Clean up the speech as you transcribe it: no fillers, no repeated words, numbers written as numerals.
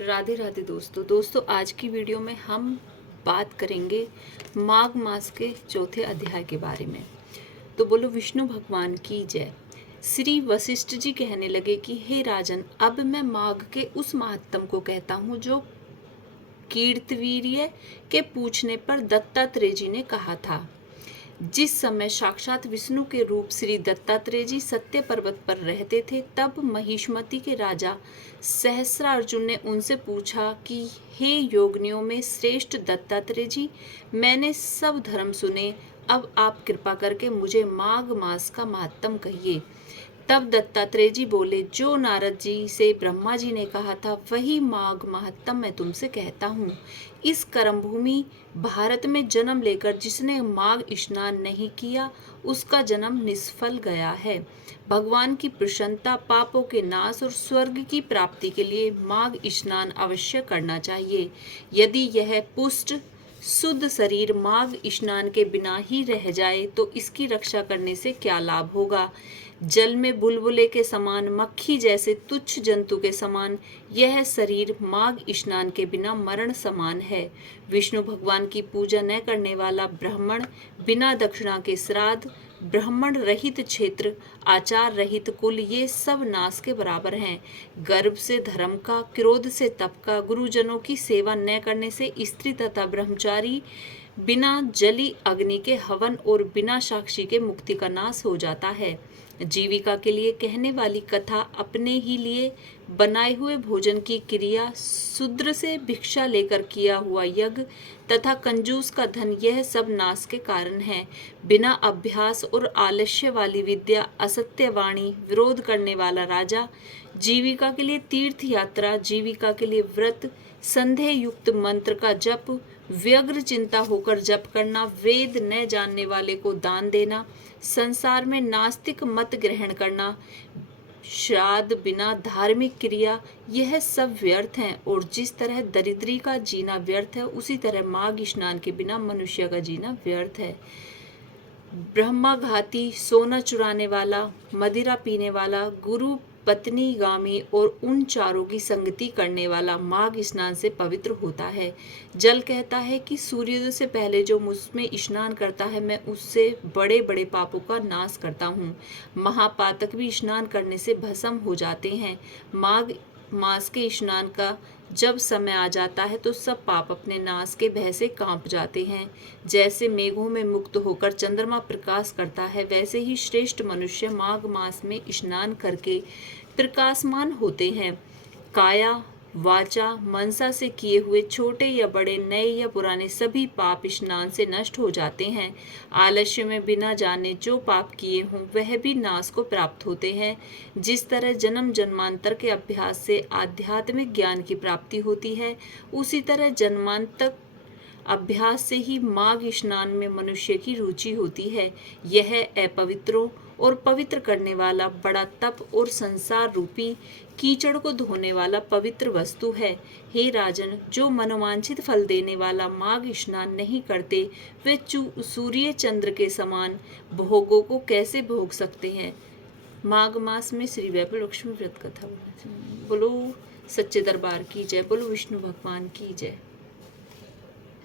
राधे राधे दोस्तों आज की वीडियो में हम बात करेंगे माघ मास के चौथे अध्याय के बारे में। तो बोलो विष्णु भगवान की जय। श्री वशिष्ठ जी कहने लगे कि हे राजन, अब मैं माघ के उस महात्म को कहता हूँ जो कीर्तवीर्य के पूछने पर दत्तात्रेय जी ने कहा था। जिस समय साक्षात विष्णु के रूप श्री दत्तात्रेय जी सत्य पर्वत पर रहते थे, तब महिष्मति के राजा सहस्रार्जुन ने उनसे पूछा कि हे योगिनियों में श्रेष्ठ दत्तात्रेय जी, मैंने सब धर्म सुने, अब आप कृपा करके मुझे माघ मास का महात्म कहिए। तब दत्तात्रेय जी बोले, जो नारद जी से ब्रह्मा जी ने कहा था वही माघ महात्म मैं तुमसे कहता हूँ। इस कर्म भूमि भारत में जन्म लेकर जिसने माघ स्नान नहीं किया, उसका जन्म निष्फल गया है। भगवान की प्रसन्नता, पापों के नाश और स्वर्ग की प्राप्ति के लिए माघ स्नान अवश्य करना चाहिए। यदि यह पुष्ट शुद्ध शरीर माघ स्नान के बिना ही रह जाए तो इसकी रक्षा करने से क्या लाभ होगा। जल में बुलबुले के समान, मक्खी जैसे तुच्छ जंतु के समान यह शरीर माघ स्नान के बिना मरण समान है। विष्णु भगवान की पूजा न करने वाला ब्राह्मण, बिना दक्षिणा के श्राद्ध, ब्राह्मण रहित क्षेत्र, आचार रहित कुल, ये सब नाश के बराबर हैं। गर्भ से धर्म का, क्रोध से तप का, गुरुजनों की सेवा न करने से स्त्री तथा ब्रह्मचारी, बिना जली अग्नि के हवन और बिना साक्षी के मुक्ति का नाश हो जाता है। जीविका के लिए कहने वाली कथा, अपने ही लिए बनाए हुए भोजन की क्रिया, शूद्र से भिक्षा लेकर किया हुआ यज्ञ तथा कंजूस का धन, यह सब नाश के कारण है। बिना अभ्यास और आलस्य वाली विद्या, असत्य वाणी, विरोध करने वाला राजा, जीविका के लिए तीर्थ यात्रा, जीविका के लिए व्रत, संदेह युक्त मंत्र का जप, व्यग्र चिंता होकर जप करना, वेद न जानने वाले को दान देना, संसार में नास्तिक मत ग्रहण करना, श्राद्ध बिना धार्मिक क्रिया, यह सब व्यर्थ हैं। और जिस तरह दरिद्री का जीना व्यर्थ है, उसी तरह माघ स्नान के बिना मनुष्य का जीना व्यर्थ है। ब्रह्माघाती, सोना चुराने वाला, मदिरा पीने वाला, गुरु पत्नी गामी और उन चारों की संगति करने वाला माघ स्नान से पवित्र होता है। जल कहता है कि सूर्योदय से पहले जो मुझमें स्नान करता है, मैं उससे बड़े बड़े पापों का नाश करता हूँ। महापातक भी स्नान करने से भस्म हो जाते हैं। माघ मास के स्नान का जब समय आ जाता है तो सब पाप अपने नाश के भय से कांप जाते हैं। जैसे मेघों में मुक्त होकर चंद्रमा प्रकाश करता है, वैसे ही श्रेष्ठ मनुष्य माघ मास में स्नान करके प्रकाशमान होते हैं। काया, वाचा, मनसा से किए हुए छोटे या बड़े, नए या पुराने सभी पाप स्नान से नष्ट हो जाते हैं। आलस्य में बिना जाने जो पाप किए हों वह भी नाश को प्राप्त होते हैं। जिस तरह जन्म जन्मांतर के अभ्यास से आध्यात्मिक ज्ञान की प्राप्ति होती है, उसी तरह जन्मांतर अभ्यास से ही माघ स्नान में मनुष्य की रुचि होती है। यह अपवित्रों और पवित्र करने वाला बड़ा तप और संसार रूपी कीचड़ को धोने वाला पवित्र वस्तु है। हे राजन, जो मनोवांछित फल देने वाला माघ स्नान नहीं करते, वे सूर्य चंद्र के समान भोगों को कैसे भोग सकते हैं। माघ मास में श्री वैभव लक्ष्मी व्रत कथा बोलो सच्चे दरबार की जय, बोलो विष्णु भगवान की जय।